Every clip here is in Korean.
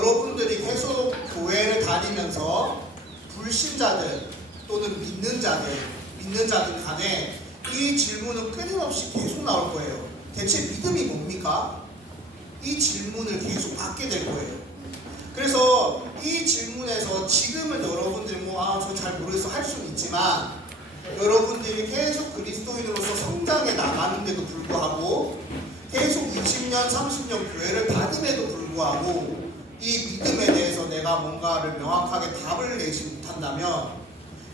여러분들이 계속 교회를 다니면서 불신자들 또는 믿는 자들 간에 이 질문은 끊임없이 계속 나올 거예요. 대체 믿음이 뭡니까? 이 질문을 계속 받게 될 거예요. 그래서 이 질문에서 지금은 여러분들이 저 잘 모르겠어 할 수는 있지만, 여러분들이 계속 그리스도인으로서 성장해 나가는데도 불구하고, 계속 20년, 30년 교회를 다님에도 불구하고 이 믿음에 대해서 내가 뭔가를 명확하게 답을 내지 못한다면,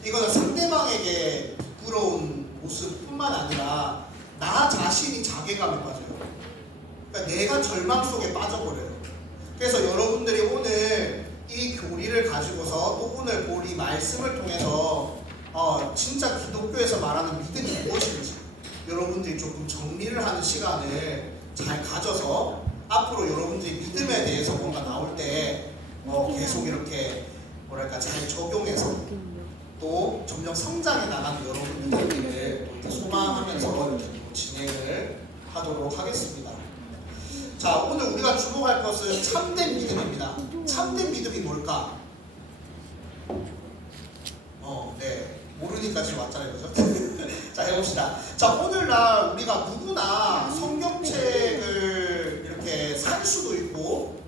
이거는 상대방에게 부끄러운 모습뿐만 아니라 나 자신이 자괴감에 빠져요. 그러니까 내가 절망 속에 빠져버려요. 그래서 여러분들이 오늘 이 교리를 가지고서 또 오늘 볼 이 말씀을 통해서 진짜 기독교에서 말하는 믿음이 무엇인지 여러분들이 조금 정리를 하는 시간을 잘 가져서 앞으로 여러분들이 믿음에 대해서 뭔가 나올 때 계속 이렇게 잘 적용해서 또 점점 성장해 나가는 여러분들 되기를 또 소망하면서 이렇게 또 진행을 하도록 하겠습니다. 자, 오늘 우리가 주목할 것은 참된 믿음입니다. 참된 믿음이 뭘까? 네. 모르니까 지금 왔잖아요, 그죠? 자, 해봅시다. 자, 오늘날 우리가 누구나 성경책을 이렇게 살 수도 있고,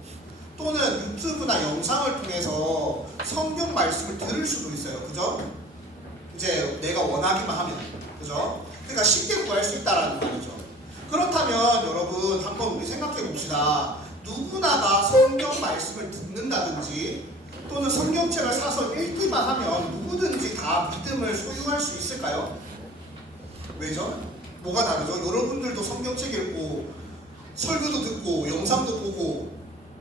또는 유튜브나 영상을 통해서 성경 말씀을 들을 수도 있어요, 그죠? 이제 내가 원하기만 하면, 그죠? 그러니까 쉽게 구할 수 있다라는 말이죠. 그렇다면 여러분 한번 우리 생각해 봅시다. 누구나가 성경 말씀을 듣는다든지 또는 성경책을 사서 읽기만 하면 누구든지 다 믿음을 소유할 수 있을까요? 왜죠? 뭐가 다르죠? 여러분들도 성경책 읽고 설교도 듣고 영상도 보고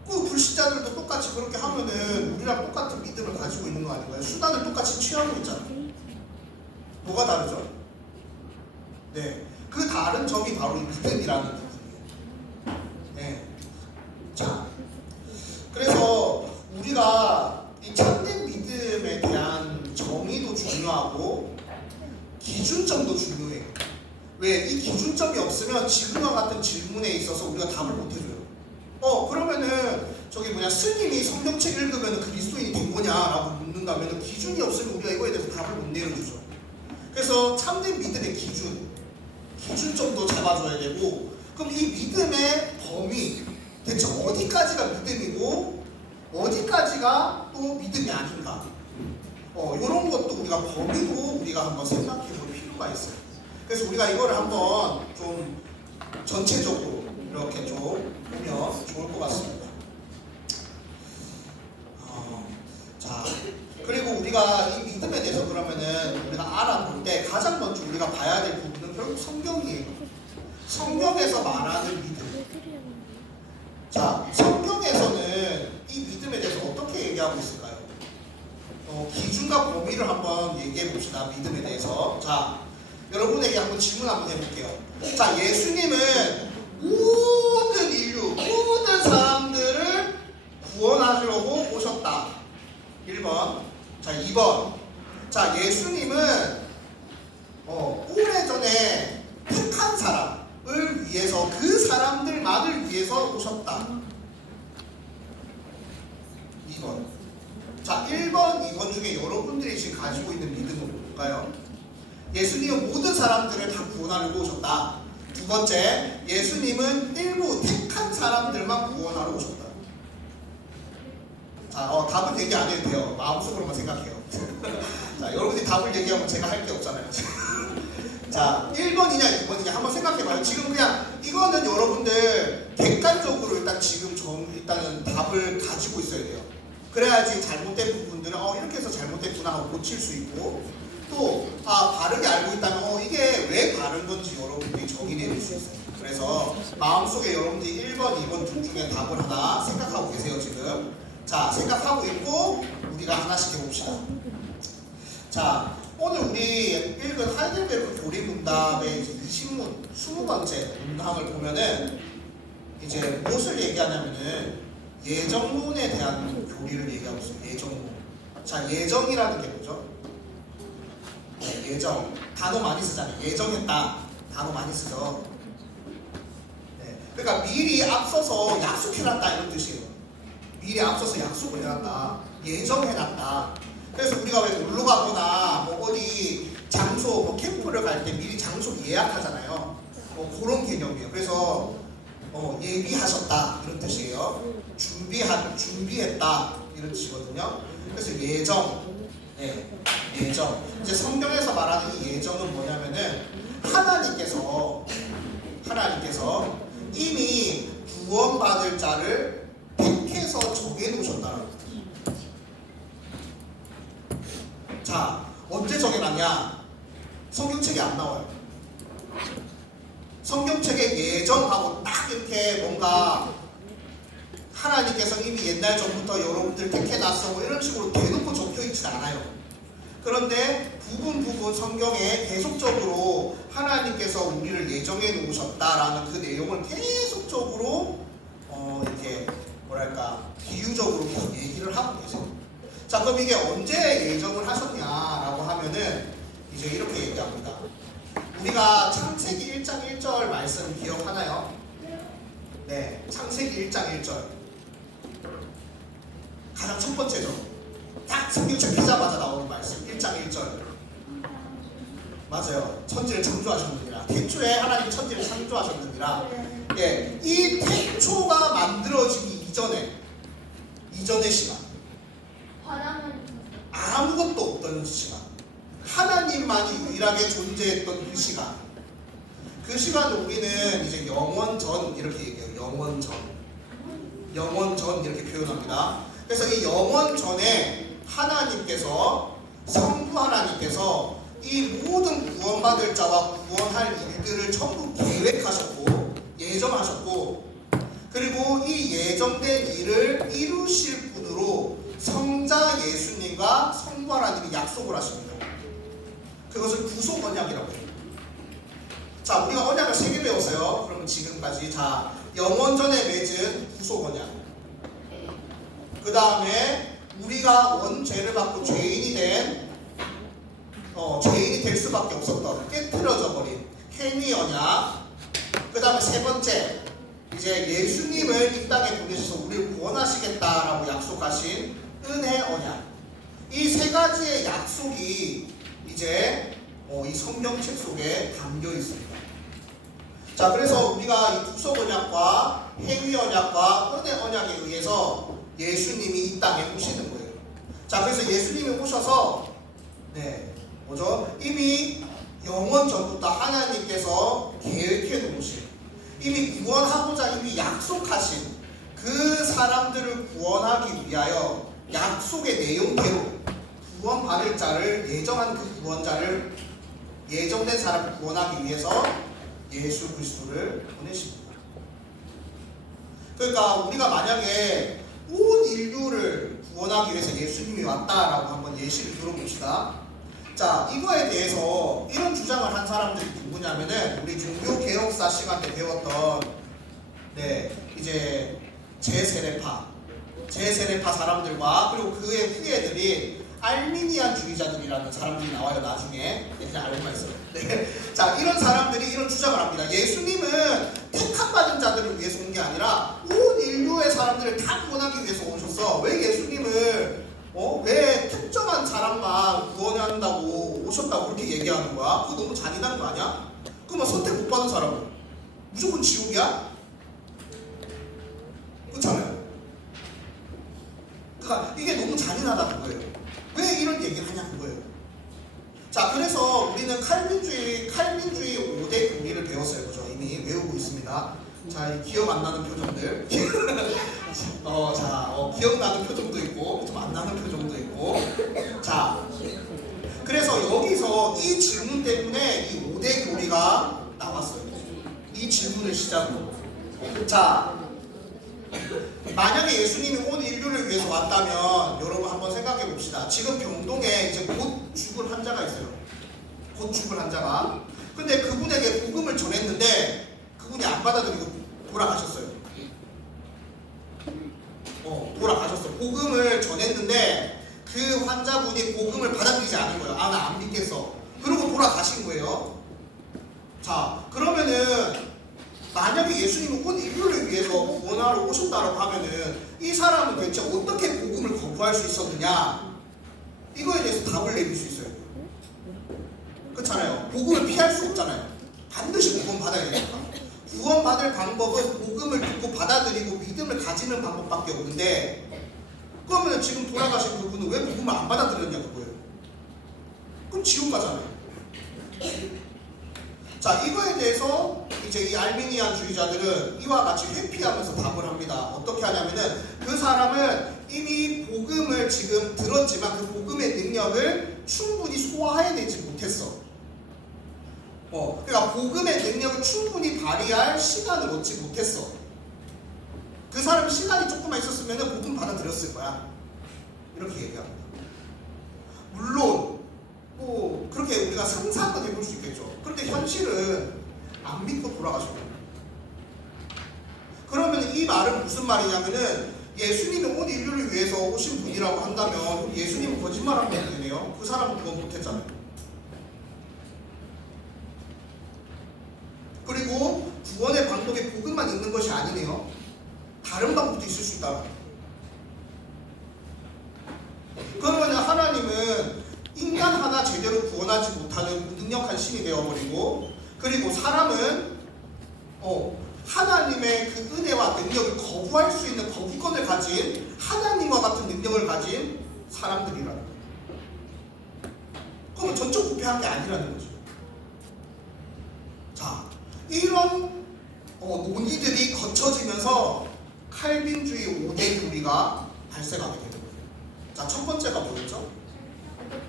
그 불신자들도 똑같이 그렇게 하면은 우리랑 똑같은 믿음을 가지고 있는 거 아닌가요? 수단을 똑같이 취하고 있잖아요. 뭐가 다르죠? 네, 그 다른 점이 바로 이 믿음이라는 부분이에요. 네. 자, 그래서 우리가 이 참된 믿음에 대한 정의도 중요하고 기준점도 중요해요. 왜? 이 기준점이 없으면 지금과 같은 질문에 있어서 우리가 답을 못 해줘요. 그러면은 스님이 성경책 읽으면 그리스도인이 된 거냐라고 묻는다면 기준이 없으면 우리가 이거에 대해서 답을 못 내려주죠. 그래서 참된 믿음의 기준점도 잡아줘야 되고, 그럼 이 믿음의 범위, 대체 어디까지가 믿음이고 어디까지가 또 믿음이 아닌가, 이런 것도 우리가 범위도 우리가 한번 생각해 볼 필요가 있어요. 그래서 우리가 이거를 한번 좀 전체적으로 이렇게 좀 보면 좋을 것 같습니다. 자, 그리고 우리가 이 믿음에 대해서 그러면은 우리가 알아볼 때 가장 먼저 우리가 봐야 될 부분은 결국 성경이에요. 성경에서 말하는 믿음. 자, 성경에서는 이 믿음에 대해서 어떻게 얘기하고 있을까요? 기준과 범위를 한번 얘기해 봅시다. 믿음에 대해서. 자, 여러분에게 한번 질문 한번 해볼게요. 자, 예수님은 모든 인류, 모든 사람들을 구원하려고 오셨다. 1번. 자, 2번. 자, 예수님은 오래전에 택한 사람을 위해서, 그 사람들만을 위해서 오셨다. 2번. 자, 1번, 2번 중에 여러분들이 지금 가지고 있는 믿음은 뭘까요? 예수님은 모든 사람들을 다 구원하려고 오셨다. 두 번째, 예수님은 일부 택한 사람들만 구원하러 오셨다. 자, 답은 얘기 안 해도 돼요. 마음속으로만 생각해요. 자, 여러분들이 답을 얘기하면 제가 할 게 없잖아요. 자, 1번이냐 2번이냐 한번 생각해봐요. 지금 그냥 이거는 여러분들 객관적으로 일단 지금 일단은 답을 가지고 있어야 돼요. 그래야지 잘못된 부분들은 이렇게 해서 잘못됐구나 하고 고칠 수 있고, 또 바르게 알고 있다면 이게 왜 바른 건지 여러분들이 정의내릴 수 있어요. 그래서 마음속에 여러분들이 1번, 2번 둘 중에 답을 하나 생각하고 계세요 지금. 자, 생각하고 있고 우리가 하나씩 해봅시다. 자, 오늘 우리 읽은 하이델베르크 교리문답의 20번째 문항을 보면은 이제 무엇을 얘기하냐면은 예정론에 대한 교리를 얘기하고 있어요. 예정론. 자, 예정이라는 게 뭐죠? 네, 예정. 단어 많이 쓰잖아요. 예정했다. 단어 많이 쓰죠. 네. 그러니까 미리 앞서서 약속해놨다 이런 뜻이에요. 미리 앞서서 약속을 해놨다. 예정해놨다. 그래서 우리가 왜 놀러 가거나 뭐 어디 장소 뭐 캠프를 갈 때 미리 장소 예약하잖아요. 그런 개념이에요. 그래서 예비하셨다 이런 뜻이에요. 준비했다 이런 뜻이거든요. 그래서 예정, 네, 예정. 이제 성경에서 말하는 이 예정은 뭐냐면은 하나님께서 이미 구원받을 자를 택해서 정해놓으셨다는 거예요. 자, 언제 정해놨냐? 성경책에 안 나와요. 성경책에 예정하고 딱 이렇게 뭔가 하나님께서 이미 옛날 전부터 여러분들 택해놨어 뭐 이런 식으로 대놓고 적혀있지 않아요. 그런데 부분 성경에 계속적으로 하나님께서 우리를 예정해 놓으셨다라는 그 내용을 계속적으로 이렇게 뭐랄까 비유적으로 계속 얘기를 하고 계세요. 자, 그럼 이게 언제 예정을 하셨냐라고 하면은 이제 이렇게 얘기합니다. 우리가 창세기 1장 1절 말씀 기억하나요? 네, 창세기 1장 1절 가장 첫 번째죠. 딱 성경책 펴자마자 나오는 말씀 1장 1절 맞아요. 천지를 창조하셨느니라. 태초에 하나님 천지를 창조하셨느니라. 예, 이 태초가 만들어지기 이전의 시간, 아무것도 없던 시간, 하나님만이 유일하게 존재했던 그 시간, 그 시간을 우리는 이제 영원전 이렇게 얘기해요. 영원전 이렇게 표현합니다. 그래서 이 영원전에 하나님께서, 성부 하나님께서 이 모든 구원받을 자와 구원할 일들을 전부 계획하셨고 예정하셨고, 그리고 이 예정된 일을 이루실 분으로 성자 예수님과 성부 하나님이 약속을 하십니다. 그것을 구속 언약이라고 해요. 자, 우리가 언약을 3개 배웠어요. 그러면 지금까지 자, 영원전에 맺은 구속 언약, 그 다음에 우리가 원죄를 받고 죄인이 될 수밖에 없었던 깨트려져 버린 행위 언약, 그 다음에 3번째 이제 예수님을 이 땅에 보내셔서 우리를 구원하시겠다라고 약속하신 은혜 언약. 이 3가지의 약속이 이제 이 성경책 속에 담겨 있습니다. 자, 그래서 우리가 이 구속 언약과 행위 언약과 은혜 언약에 의해서 예수님이 이 땅에 오시는 거예요. 자, 그래서 예수님이 오셔서 이미 영원 전부터 하나님께서 계획해 놓으신, 이미 구원하고자 이미 약속하신 그 사람들을 구원하기 위하여 약속의 내용대로 구원받을 자를, 예정한 그 구원자를, 예정된 사람을 구원하기 위해서 예수 그리스도를 보내십니다. 그러니까 우리가 만약에 온 인류를 구원하기 위해서 예수님이 왔다라고 한번 예시를 들어봅시다. 자, 이거에 대해서 이런 주장을 한 사람들이 누구냐면은 우리 종교개혁사 시간 때 배웠던 이제 제세례파 사람들과 그리고 그의 후예들이 알미니안주의자들이라는 사람들이 나와요. 나중에 그냥 알고만 있어요. 자, 이런 사람들이 이런 주장을 합니다. 예수님은 택함받은 자들을 위해서 온 게 아니라 온 인류의 사람들을 다 구원하기 위해서 오셨어. 왜 예수님을 왜 특정한 사람만 구원한다고 오셨다고 그렇게 얘기하는 거야? 그거 너무 잔인한 거 아니야? 그러면 선택 못 받은 사람은 무조건 지옥이야? 그렇잖아요. 그러니까 이게 너무 잔인하다는 거예요. 왜 이런 얘기를 하냐는 거예요. 자, 그래서 우리는 칼빈주의 5대 교리를 배웠어요. 그죠? 이미 외우고 있습니다. 자, 기억 안 나는 표정들. 기억나는 표정도 있고 좀 안 나는 표정도 있고. 자, 그래서 여기서 이 질문 때문에 이 5대 교리가 나왔어요. 이 질문을 시작으로. 자, 만약에 예수님이 온 인류를 위해서 왔다면 여러분 한번 생각해 봅시다. 지금 병동에 이제 곧 죽을 환자가 있어요. 곧 죽을 환자가. 근데 그분에게 복음을 전했는데 그분이 안 받아들이고 돌아가셨어요. 돌아가셨어요. 복음을 전했는데 그 환자분이 복음을 받아들이지 않은 거예요. 아, 나 안 믿겠어. 그러고 돌아가신 거예요. 자, 그러면은 만약에 예수님은 온 인류를 위해서 구원하러 오셨다라고 하면은 이 사람은 대체 어떻게 복음을 거부할 수 있었느냐? 이거에 대해서 답을 내릴 수 있어요. 그렇잖아요. 복음을 피할 수 없잖아요. 반드시 구원 받아야 되니까. 구원 받을 방법은 복음을 듣고 받아들이고 믿음을 가지는 방법밖에 없는데, 그러면 지금 돌아가신 그분은 왜 복음을 안 받아들였냐 그거예요. 그럼 지옥 가잖아요. 자, 이거에 대해서 이제 이 알미니안주의자들은 이와 같이 회피하면서 답을 합니다. 어떻게 하냐면은 그 사람은 이미 복음을 지금 들었지만 그 복음의 능력을 충분히 소화해내지 못했어. 그러니까 복음의 능력을 충분히 발휘할 시간을 얻지 못했어. 그 사람이 시간이 조금만 있었으면 복음 받아들였을 거야. 이렇게 얘기합니다. 물론 뭐 그렇게 우리가 상상은 해볼 수 있겠죠. 그런데 현실은 안 믿고 돌아가셨고, 그러면 이 말은 무슨 말이냐면은 예수님이 온 인류를 위해서 오신 분이라고 한다면 예수님은 거짓말한 게 아니네요. 그 사람은 그건 못했잖아요. 그리고 구원의 방법이 복음만 있는 것이 아니네요. 다른 방법도 있을 수 있다. 그러면 하나님은 인간 하나 제대로 구원하지 못하는 무능력한 신이 되어버리고, 그리고 사람은 하나님의 그 은혜와 능력을 거부할 수 있는 거부권을 가진 하나님과 같은 능력을 가진 사람들이라는 거예요. 그러면 전적 부패한 게 아니라는 거죠. 자, 이런 논의들이 거쳐지면서 칼빈주의 5대 교리가 발생하게 되는 거예요. 자, 첫 번째가 뭐였죠?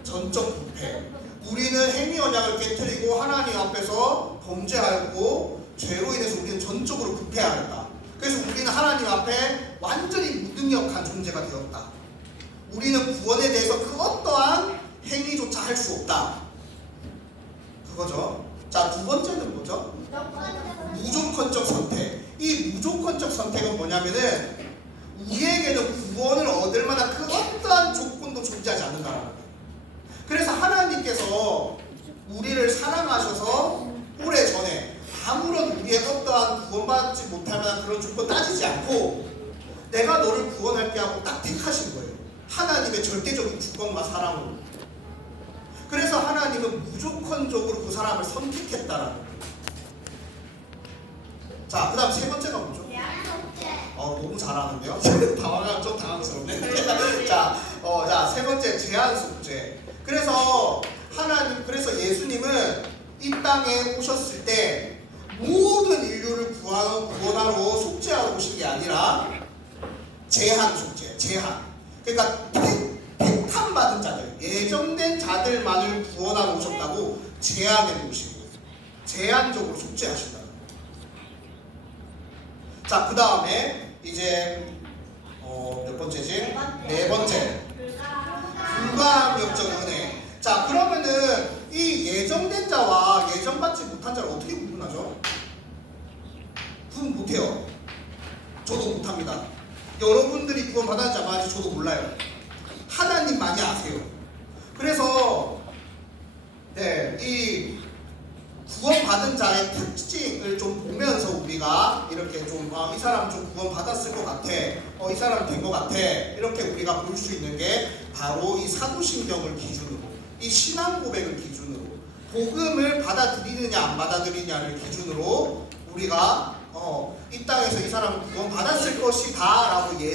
전적 부패. 우리는 행위 언약을 깨트리고 하나님 앞에서 범죄하였고 죄로 인해서 우리는 전적으로 부패하였다. 그래서 우리는 하나님 앞에 완전히 무능력한 존재가 되었다. 우리는 구원에 대해서 그 어떠한 행위조차 할 수 없다. 그거죠. 자, 두 번째는 뭐죠? 무조건적 선택. 이 무조건적 선택은 뭐냐면은 우리에게는 구원을 얻을 만한 그 어떠한 조건도 존재하지 않는다라는 거예요. 그래서 하나님께서 우리를 사랑하셔서 오래전에 아무런 우리의 어떠한 구원받지 못할 만한 그런 조건 따지지 않고 내가 너를 구원할게 하고 딱 택하신 거예요. 하나님의 절대적인 주권과 사랑으로. 그래서 하나님은 무조건적으로 그 사람을 선택했다라는 거예요. 자, 그 다음 세 번째가 뭐죠? 너무 잘하는데요? 당황하면 좀 당황스럽네. 자, 세 번째, 제한 속죄. 그래서 그래서 예수님은 이 땅에 오셨을 때 모든 인류를 구원하러 속죄하러 오신 게 아니라 제한 속죄, 제한. 그러니까 택함받은 자들, 예정된 자들만을 구원하러 오셨다고 제한해 놓으시고 제한적으로 속죄하신다. 자, 그 다음에 이제 몇 번째지? 네 번째. 불가항력적 은혜. 자, 그러면은 이 예정된 자와 예정받지 못한 자를 어떻게 구분하죠? 구분 못해요. 저도 못합니다. 여러분들이 구원 받았는지 안 받았는지 저도 몰라요. 하나님만이 아세요. 그래서 이 구원받은 자의 특징을 좀 보면서 우리가 이렇게 좀 이 사람 좀 구원 받았을 것 같아, 이 사람 된 것 같아, 이렇게 우리가 볼 수 있는 게 바로 이 사도신경을 기준으로, 이 신앙 고백을 기준으로, 복음을 받아들이느냐 안 받아들이냐를 기준으로 우리가 이 땅에서 이 사람은 구원 받았을 것이다라고 그냥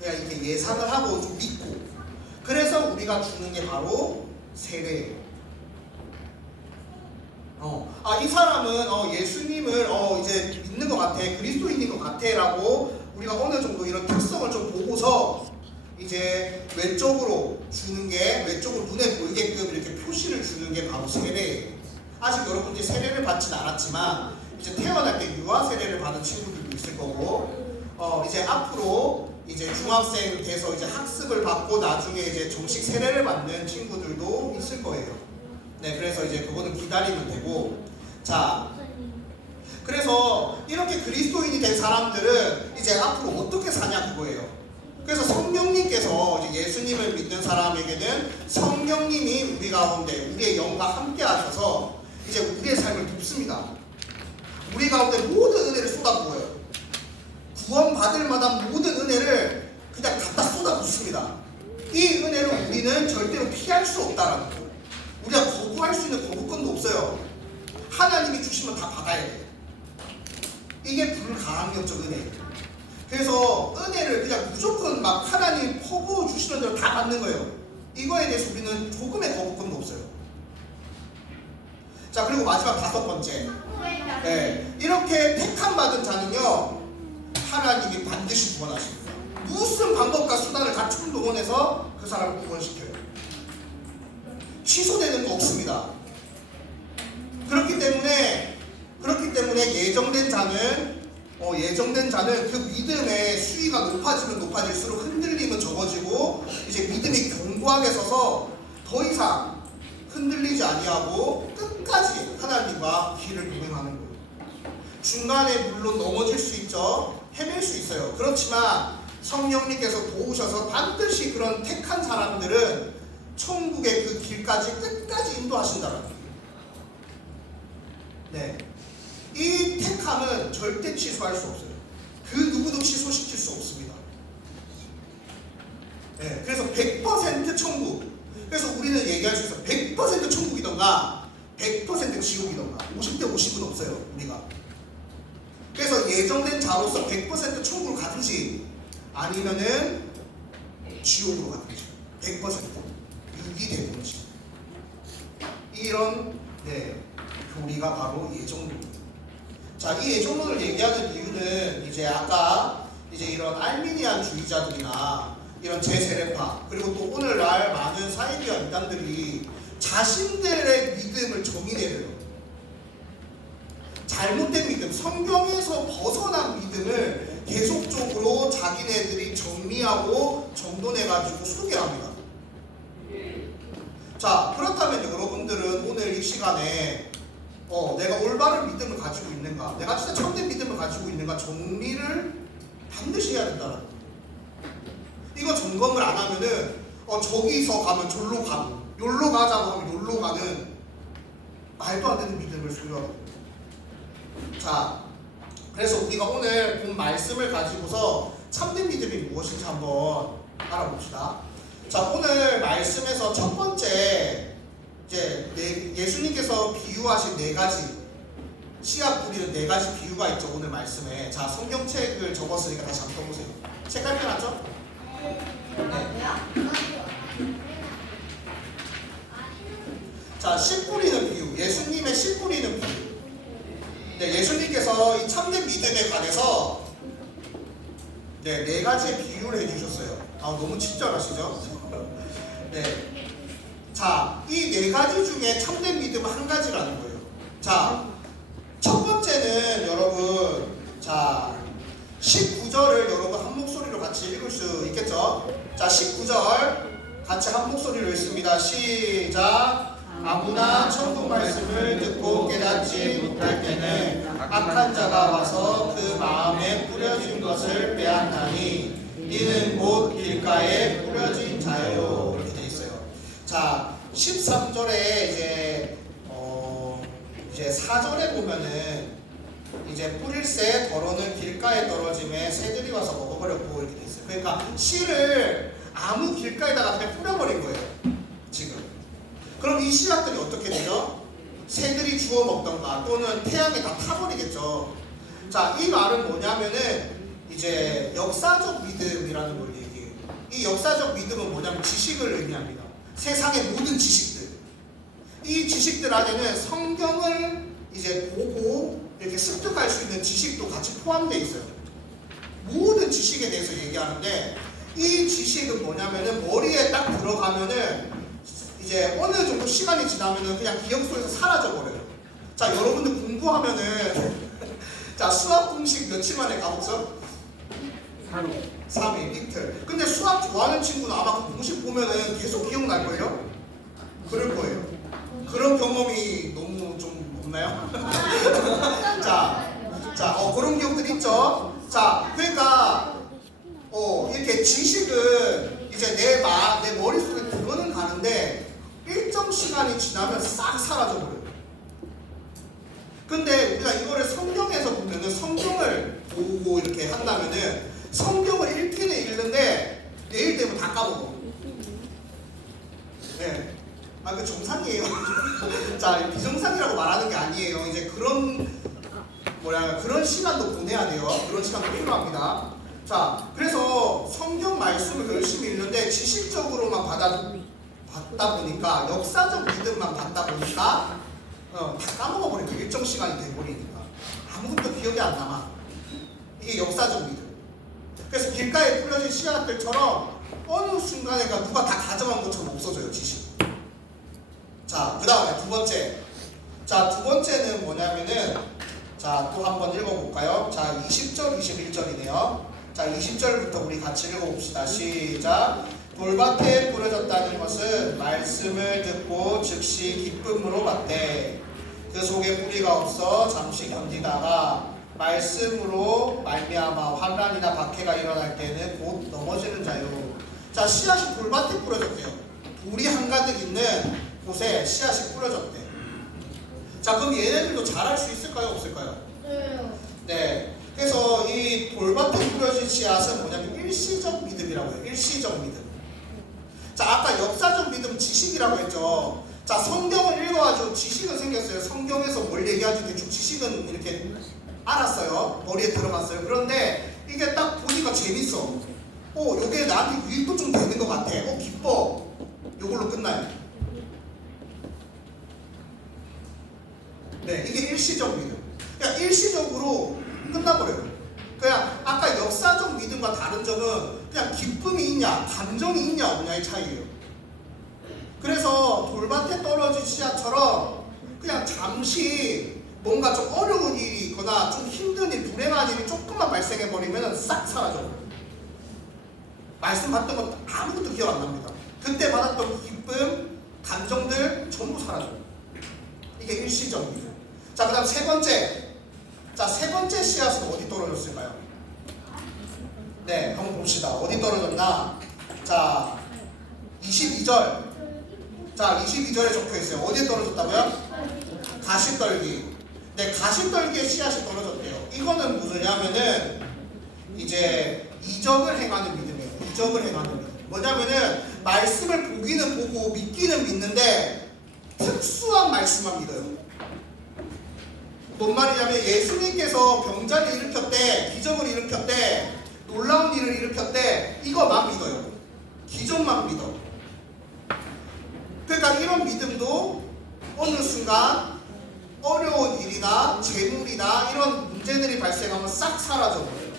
이렇게 예상을 하고 좀 믿고, 그래서 우리가 주는 게 바로 세례예요. 이 사람은 예수님을 이제 믿는 것 같아, 그리스도인인 것 같아라고 우리가 어느 정도 이런 특성을 좀 보고서 이제 외적으로 주는 게, 외적으로 눈에 보이게끔 이렇게 표시를 주는 게 바로 세례예요. 아직 여러분들이 세례를 받진 않았지만 이제 태어날 때 유아 세례를 받은 친구들도 있을 거고, 이제 앞으로 이제 중학생 돼서 이제 학습을 받고 나중에 이제 정식 세례를 받는 친구들도 있을 거예요. 네, 그래서 이제 그거는 기다리면 되고, 자, 그래서 이렇게 그리스도인이 된 사람들은 이제 앞으로 어떻게 사냐 그거예요. 그래서 성령님께서 이제 예수님을 믿는 사람에게는 성령님이 우리 가운데 우리의 영과 함께 하셔서 이제 우리의 삶을 돕습니다. 우리 가운데 모든 은혜를 쏟아부어요. 구원받을 만한 모든 은혜를 그냥 갖다 쏟아붓습니다. 이 은혜를 우리는 절대로 피할 수 없다라는 거예요. 우리가 거부할 수 있는 거부권도 없어요. 하나님이 주시면 다 받아야 돼요. 이게 불가항력적 은혜예요. 그래서 은혜를 그냥 무조건 막 하나님 퍼부어 주시는 대로 다 받는 거예요. 이거에 대해서 우리는 조금의 거부권도 없어요. 자, 그리고 마지막 5번째. 네, 이렇게 택함 받은 자는요, 하나님이 반드시 구원하십니다. 무슨 방법과 수단을 다 충동원해서 그 사람을 구원시켜요. 취소되는 거 없습니다. 그렇기 때문에 예정된 자는 그 믿음의 수위가 높아지면 높아질수록 흔들림은 적어지고 이제 믿음이 견고하게 서서 더 이상 흔들리지 아니하고 끝까지 하나님과 길을 동행하는 거예요. 중간에 물론 넘어질 수 있죠. 헤맬 수 있어요. 그렇지만 성령님께서 도우셔서 반드시 그런 택한 사람들은 천국의 그 길까지 끝까지 인도하신다는 거예요. 네. 이 택함은 절대 취소할 수 없어요. 그 누구도 취소시킬 수 없습니다. 네. 그래서 100% 천국. 그래서 우리는 얘기할 수 있어요. 100% 천국이던가 100% 지옥이던가 50대 50은 없어요. 우리가. 그래서 예정된 자로서 100% 천국을 가든지 아니면은 지옥으로 가든지 100% 육이 되든지 이런 교리가 바로 예정론입니다. 자, 이 예정론을 얘기하는 이유는 이제 아까 이제 이런 알미니안 주의자들이나 이런 제세례파 그리고 또 오늘날 많은 사이비와 이단들이 자신들의 믿음을 정의내려요. 잘못된 믿음, 성경에서 벗어난 믿음을 계속적으로 자기네들이 정리하고 정돈해가지고 소개합니다. 자, 그렇다면 여러분들은 오늘 이 시간에 내가 올바른 믿음을 가지고 있는가, 내가 진짜 참된 믿음을 가지고 있는가 정리를 반드시 해야 된다는 거예요. 이거 점검을 안 하면은 저기서 가면 절로 가고 여기로 가자고 하면 여기로 가는 말도 안 되는 믿음을 소유하거든요. 자, 그래서 우리가 오늘 본 말씀을 가지고서 참된 믿음이 무엇인지 한번 알아봅시다. 자, 오늘 말씀에서 첫 번째 이제 예수님께서 비유하신 4가지 씨앗 뿌리는 4가지 비유가 있죠. 오늘 말씀에. 자, 성경책을 적었으니까 다시 한번 보세요. 책갈 펴놨죠? 네. 자, 씨 뿌리는 비유. 예수님의 씨 뿌리는 비유. 네, 예수님께서 이 참된 믿음에 관해서 4가지의 비유를 해주셨어요. 너무 친절하시죠? 네. 자, 이 4가지 중에 참된 믿음은 한 가지라는 거예요. 자, 첫 번째는 여러분, 자, 19절을 여러분 한 목소리로 같이 읽을 수 있겠죠? 자, 19절 같이 한 목소리로 읽습니다. 시작. 아무나 천국 말씀을 듣고 깨닫지 못할 때는 악한 자가 와서 그 마음에 뿌려진 것을 빼앗나니 이는 곧 길가에 뿌려진 자요. 이렇게 돼 있어요. 자, 13절에 이제 4절에 보면은 이제 뿌릴새 더러는 길가에 떨어짐에 새들이 와서 먹어버렸고 이렇게 돼 있어요. 그러니까 씨를 아무 길가에다가 그냥 뿌려버린 거예요. 지금. 그럼 이 씨앗들이 어떻게 되죠? 새들이 주워 먹던가 또는 태양에 다 타버리겠죠. 자, 이 말은 뭐냐면은 이제 역사적 믿음이라는 걸 얘기해요. 이 역사적 믿음은 뭐냐면 지식을 의미합니다. 세상의 모든 지식들. 이 지식들 안에는 성경을 이제 보고 이렇게 습득할 수 있는 지식도 같이 포함되어 있어요. 모든 지식에 대해서 얘기하는데 이 지식은 뭐냐면은 머리에 딱 들어가면은 이제 어느 정도 시간이 지나면은 그냥 기억 속에서 사라져 버려요. 자, 여러분들 공부하면은 자, 수학 공식 며칠 만에 가보죠? 3일, 이틀. 근데 수학 좋아하는 친구는 아마 그 공식 보면은 계속 기억날 거예요? 그럴 거예요. 그런 경험이 너무 좀 없나요? 자, 그런 기억들 있죠? 자, 그러니까 이렇게 지식은 이제 내 머릿속에 들어는 가는데 일정 시간이 지나면 싹 사라져버려요. 근데 우리가 이거를 성경에서 보면은 성경을 보고 이렇게 한다면은 성경을 읽기는 읽는데 내일 되면 다 까먹어. 네. 아, 그 정상이에요. 자, 비정상이라고 말하는 게 아니에요. 이제 그런 시간도 보내야 돼요. 그런 시간도 필요합니다. 자, 그래서 성경 말씀을 열심히 읽는데 지식적으로만 받다 보니까 역사적 믿음만 받다 보니까 다 까먹어버리고 일정 시간이 돼버리니까 아무것도 기억이 안 남아. 이게 역사적 믿음. 그래서 길가에 뿌려진 씨앗들처럼 어느 순간에가 누가 다 가져간 것처럼 없어져요, 지식. 자, 그 다음에 두 번째. 자, 두 번째는 뭐냐면은, 자, 또 한번 읽어볼까요? 자, 20절, 21절이네요. 자, 20절부터 우리 같이 읽어봅시다. 시작. 돌밭에 뿌려졌다는 것은 말씀을 듣고 즉시 기쁨으로 받되 그 속에 뿌리가 없어 잠시 견디다가 말씀으로 말미암아 환난이나 박해가 일어날 때는 곧 넘어지는 자요. 자, 씨앗이 돌밭에 뿌려졌대요. 돌이 한가득 있는 곳에 씨앗이 뿌려졌대. 자, 그럼 얘네들도 자랄 수 있을까요? 없을까요? 네. 그래서 이 돌밭에 뿌려진 씨앗은 뭐냐면 일시적 믿음이라고 해요. 일시적 믿음. 자, 아까 역사적 믿음 지식이라고 했죠. 자, 성경을 읽어가지고 지식은 생겼어요. 성경에서 뭘 얘기하지 대충 지식은 이렇게 알았어요. 머리에 들어갔어요. 그런데 이게 딱 보니까 재밌어. 요게 나한테 유익도 좀 되는 것 같아. 기뻐. 요걸로 끝나요. 네, 이게 일시적 믿음. 그냥 일시적으로 끝나버려요. 그냥 아까 역사적 믿음과 다른 점은 그냥 기쁨이 있냐, 감정이 있냐, 없냐의 차이예요. 그래서 돌밭에 떨어진 씨앗처럼 그냥 잠시 뭔가 좀 어려운 일이 있거나 좀 힘든 일, 불행한 일이 조금만 발생해버리면 싹 사라져버려요. 말씀 받던 것 아무것도 기억 안 납니다. 그때 받았던 기쁨, 감정들 전부 사라져요. 이게 일시적 믿음. 자, 그 다음 세 번째. 자, 세 번째 씨앗은 어디 떨어졌을까요? 네, 한번 봅시다. 어디 떨어졌나? 자, 22절. 자, 22절에 적혀 있어요. 어디에 떨어졌다고요? 가시떨기. 네, 가시떨기에 씨앗이 떨어졌대요. 이거는 무엇이냐면은 이제 이적을 행하는 믿음이에요. 이적을 행하는 믿음. 뭐냐면은 말씀을 보기는 보고 믿기는 믿는데 특수한 말씀만 믿어요. 뭔 말이냐면 예수님께서 병자를 일으켰대, 기적을 일으켰대, 놀라운 일을 일으켰대, 이거만 믿어요. 기적만 믿어. 그러니까 이런 믿음도 어느 순간 어려운 일이나 재물이나 이런 문제들이 발생하면 싹 사라져버려요.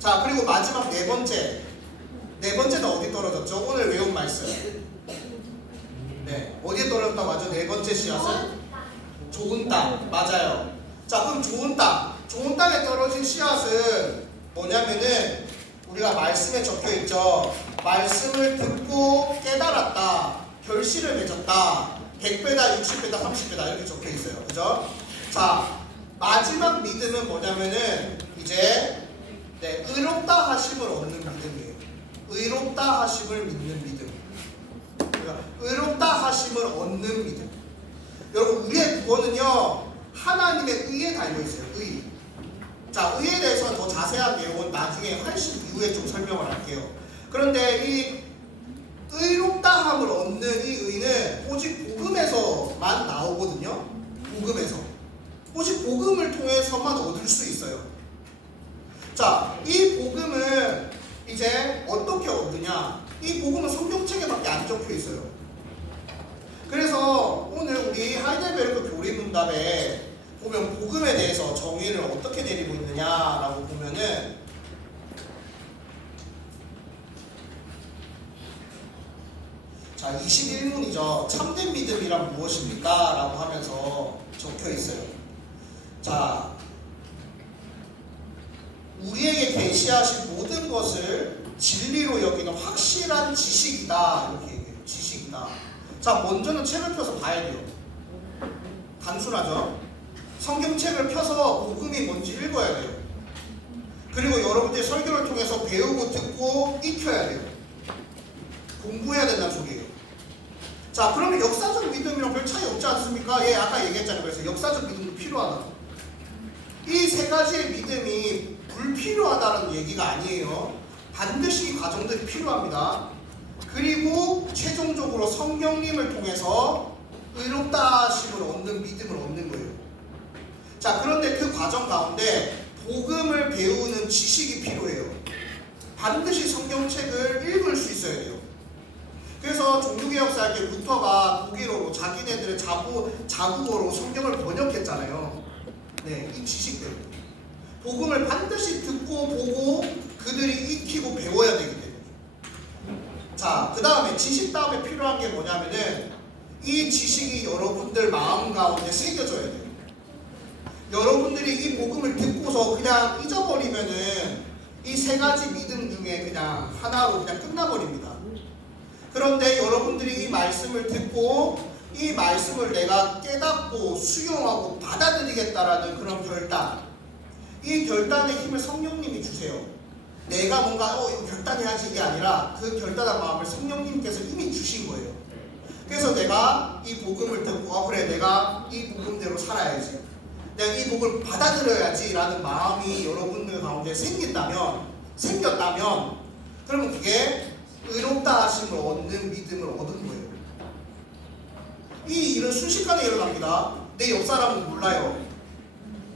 자, 그리고 마지막 네 번째. 네 번째는 어디 떨어졌죠? 오늘 외운 말씀. 네, 어디에 떨어졌다고 하죠? 네 번째 씨앗은? 좋은 땅. 맞아요. 자, 그럼 좋은 땅. 좋은 땅에 떨어진 씨앗은 뭐냐면은 우리가 말씀에 적혀있죠. 말씀을 듣고 깨달았다. 결실을 맺었다. 100배다, 60배다, 30배다 이렇게 적혀있어요. 그죠? 자, 마지막 믿음은 뭐냐면은 이제 의롭다 하심을 얻는 믿음이에요. 의롭다 하심을 믿는 믿음. 그러니까 의롭다 하심을 얻는 믿음. 여러분, 우리의 구원은요 하나님의 의에 달려있어요. 의. 자, 의에 대해서는 더 자세한 내용은 나중에 훨씬 이후에 좀 설명을 할게요. 그런데 이 의롭다함을 얻는 이 의는 오직 복음에서만 나오거든요. 복음에서. 오직 복음을 통해서만 얻을 수 있어요. 자, 이 복음을 이제 어떻게 얻느냐? 이 복음은 성경책에밖에 안 적혀 있어요. 그래서 오늘 우리 하이델베르크 교리문답에 보면 복음에 대해서 정의를 어떻게 내리고 있느냐라고 보면은 자, 21문이죠. 참된 믿음이란 무엇입니까? 라고 하면서 적혀 있어요. 자, 우리에게 계시하신 모든 것을 진리로 여기는 확실한 지식이다. 이렇게 얘기해요. 지식이다. 자, 먼저는 책을 펴서 봐야 돼요. 단순하죠? 성경책을 펴서 복음이 뭔지 읽어야 돼요. 그리고 여러분들 설교를 통해서 배우고 듣고 익혀야 돼요. 공부해야 된다는 소리예요. 자, 그러면 역사적 믿음이랑 별 차이 없지 않습니까? 예, 아까 얘기했잖아요. 그래서 역사적 믿음도 필요하다. 이 세 가지의 믿음이 불필요하다는 얘기가 아니에요. 반드시 이 과정들이 필요합니다. 그리고 최종적으로 성령님을 통해서 의롭다 하심을 얻는 믿음을 얻는 거예요. 자, 그런데 그 과정 가운데 복음을 배우는 지식이 필요해요. 반드시 성경책을 읽을 수 있어야 돼요. 그래서 종교개혁사 할 때 루터가 독일어로 자기네들의 자국어로 성경을 번역했잖아요. 네, 이 지식대로 복음을 반드시 듣고 보고 그들이 익히고 배워야 되기 때문에. 자, 그 다음에 지식 다음에 필요한 게 뭐냐면은 이 지식이 여러분들 마음 가운데 새겨져야 돼요. 여러분들이 이 복음을 듣고서 그냥 잊어버리면은 이 세 가지 믿음 중에 그냥 하나로 그냥 끝나버립니다. 그런데 여러분들이 이 말씀을 듣고 이 말씀을 내가 깨닫고 수용하고 받아들이겠다라는 그런 결단, 이 결단의 힘을 성령님이 주세요. 내가 뭔가 이거 결단해야지 이게 아니라 그 결단한 마음을 성령님께서 이미 주신 거예요. 그래서 내가 이 복음을 듣고 그래 내가 이 복음대로 살아야지, 내가 이 복음을 받아들여야지 라는 마음이 여러분들 가운데 생겼다면 그러면 그게 의롭다 하심을 얻는 믿음을 얻은 거예요. 이 일은 순식간에 일어납니다. 내 옆 사람은 몰라요.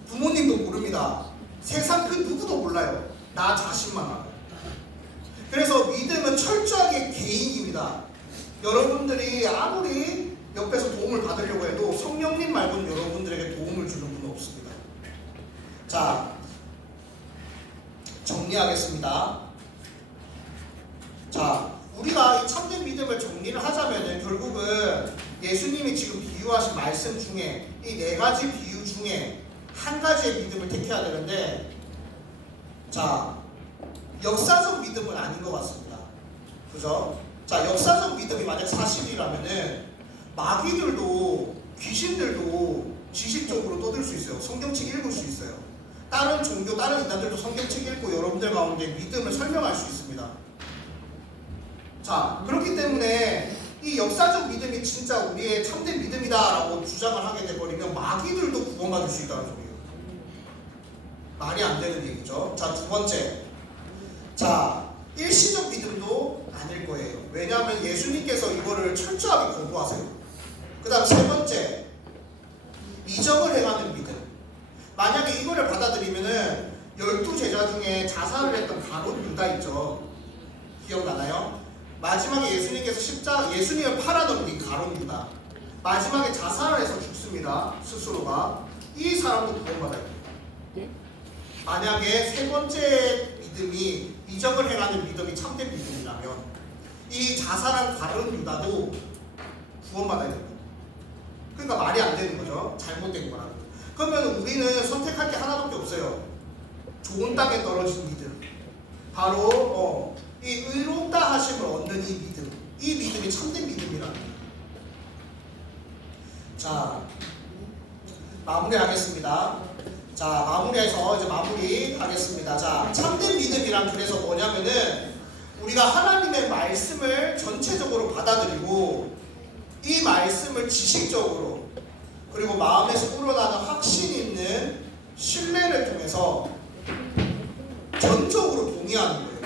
부모님도 모릅니다. 세상 그 누구도 몰라요. 나 자신만 알아요. 그래서 믿음은 철저하게 개인입니다. 여러분들이 아무리 옆에서 도움을 받으려고 해도 성령님 말고는 여러분들에게 도움을 주는 분은 없습니다. 자, 정리하겠습니다. 자, 우리가 이 참된 믿음을 정리를 하자면은 결국은 예수님이 지금 비유하신 말씀 중에 이 네 가지 비유 중에 한 가지의 믿음을 택해야 되는데, 자, 역사적 믿음은 아닌 것 같습니다. 그죠? 자, 역사적 믿음이 만약 사실이라면은 마귀들도 귀신들도 지식적으로 떠들 수 있어요. 성경책 읽을 수 있어요. 다른 종교, 다른 인간들도 성경책 읽고 여러분들 가운데 믿음을 설명할 수 있습니다. 자, 그렇기 때문에 이 역사적 믿음이 진짜 우리의 참된 믿음이다라고 주장을 하게 돼버리면 마귀들도 구원받을 수 있다는 소리예요. 말이 안 되는 얘기죠. 자, 두 번째. 자, 일시적 믿음도 아닐 거예요. 왜냐하면 예수님께서 이거를 철저하게 거부하세요. 그 다음 세 번째. 이적을 행하는 믿음. 만약에 이거를 받아들이면은 12제자 중에 자살을 했던 가룟 유다 있죠. 기억나나요? 마지막에 예수님께서 예수님을 팔아넘긴 가룟 유다. 마지막에 자살을 해서 죽습니다. 스스로가. 이 사람도 구원받아야 돼요. 만약에 세 번째 믿음이 이적을 행하는 믿음이 참된 믿음이라면 이 자살한 가룟 유다도 구원받아야 됩니다. 그러니까 말이 안 되는 거죠. 잘못된 거라는 거죠. 그러면 우리는 선택할 게 하나밖에 없어요. 좋은 땅에 떨어진 믿음. 바로 이 의롭다 하심을 얻는 이 믿음. 이 믿음이 참된 믿음이라는 거예요. 자, 마무리하겠습니다. 자, 마무리해서 이제 마무리하겠습니다. 자, 참된 믿음이란 그래서 뭐냐면은 우리가 하나님의 말씀을 전체적으로 받아들이고 이 말씀을 지식적으로 그리고 마음에서 우러나는 확신 있는 신뢰를 통해서 전적으로 동의하는 거예요.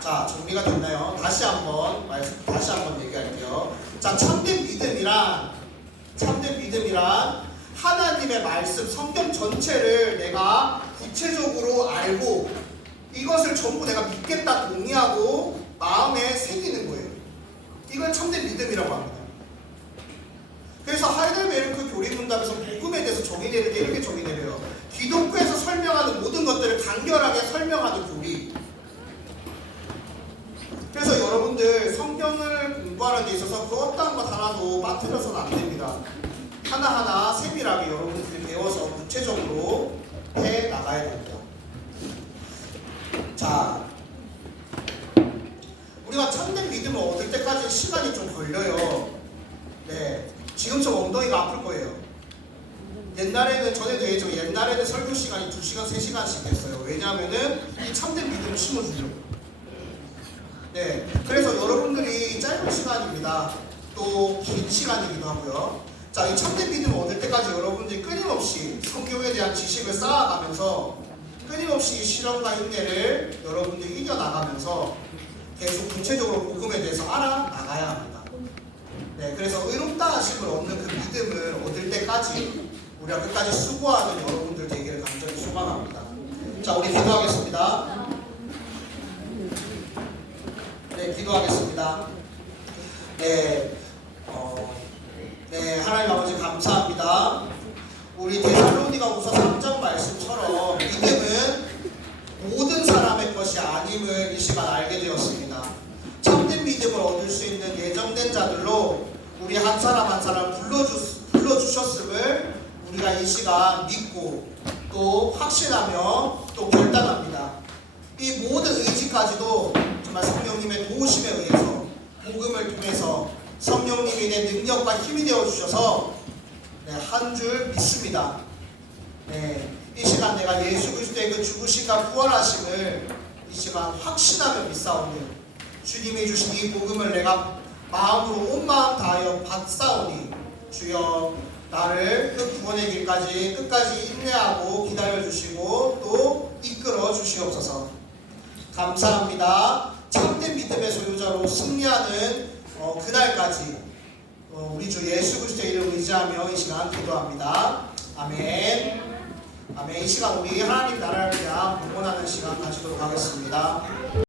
자, 정리가 됐나요? 다시 한번 얘기할게요. 자, 참된 믿음이란 하나님의 말씀, 성경 전체를 내가 구체적으로 알고 이것을 전부 내가 믿겠다 동의하고 마음에 새기는 거예요. 이걸 참된 믿음이라고 합니다. 그래서 하이델베르크 교리문답에서 복음에 대해서 정의 내릴 때 이렇게 정의 내려요. 기독교에서 설명하는 모든 것들을 간결하게 설명하는 교리. 그래서 여러분들 성경을 공부하는 데 있어서 그 어떠한 것 하나도 빠뜨려서는 안 됩니다. 하나하나 세밀하게 여러분들이 배워서 구체적으로 해 나가야 됩니다. 자, 우리가 참된 믿음을 얻을 때까지 시간이 좀 걸려요. 네, 지금처럼 엉덩이가 아플 거예요. 옛날에는 전에도 얘기했지만 옛날에는 설교 시간이 2시간, 3시간씩 됐어요. 왜냐하면은 이 참된 믿음을 심어주려고. 네, 그래서 여러분들이 짧은 시간입니다. 또 긴 시간이기도 하고요. 자, 이 참된 믿음을 얻을 때까지 여러분들이 끊임없이 성경에 대한 지식을 쌓아가면서 끊임없이 이 시련과 인내를 여러분들이 이겨나가면서 계속 구체적으로 복음에 대해서 알아나가야 합니다. 네, 그래서 의롭다 하심을 얻는 그 믿음을 얻을 때까지 우리가 끝까지 수고하는 여러분들 되기를 간절히 소망합니다. 자, 우리 기도하겠습니다. 네, 기도하겠습니다. 네, 하나님 아버지 감사합니다. 우리 데살로니가후서 3장 말씀처럼 믿음은 모든 사람의 것이 아님을 이 시간 알게 되었습니다. 참된 믿음을 얻을 수 있는 예정된 자들로 우리 한 사람 한 사람 불러주셨음을 우리가 이 시간 믿고 또 확신하며 또 결단합니다. 이 모든 의지까지도 정말 성령님의 도우심에 의해서 복음을 통해서 성령님이 내 능력과 힘이 되어주셔서 한 줄 믿습니다. 이 시간 내가 예수 그리스도의 그 죽으심과 부활하심을 이 시간 확신하며 믿사오니 주님이 주신 이 복음을 내가 마음으로 온 마음 다하여 받사오니 주여 나를 그 구원의 길까지 끝까지 인내하고 기다려주시고 또 이끌어 주시옵소서. 감사합니다. 참된 믿음의 소유자로 승리하는 그날까지 우리 주 예수 그리스도의 이름을 의지하며 이 시간 기도합니다. 아멘. 아멘. 이 시간 우리 하나님 나라를 위한 봉헌하는 시간 가지도록 하겠습니다.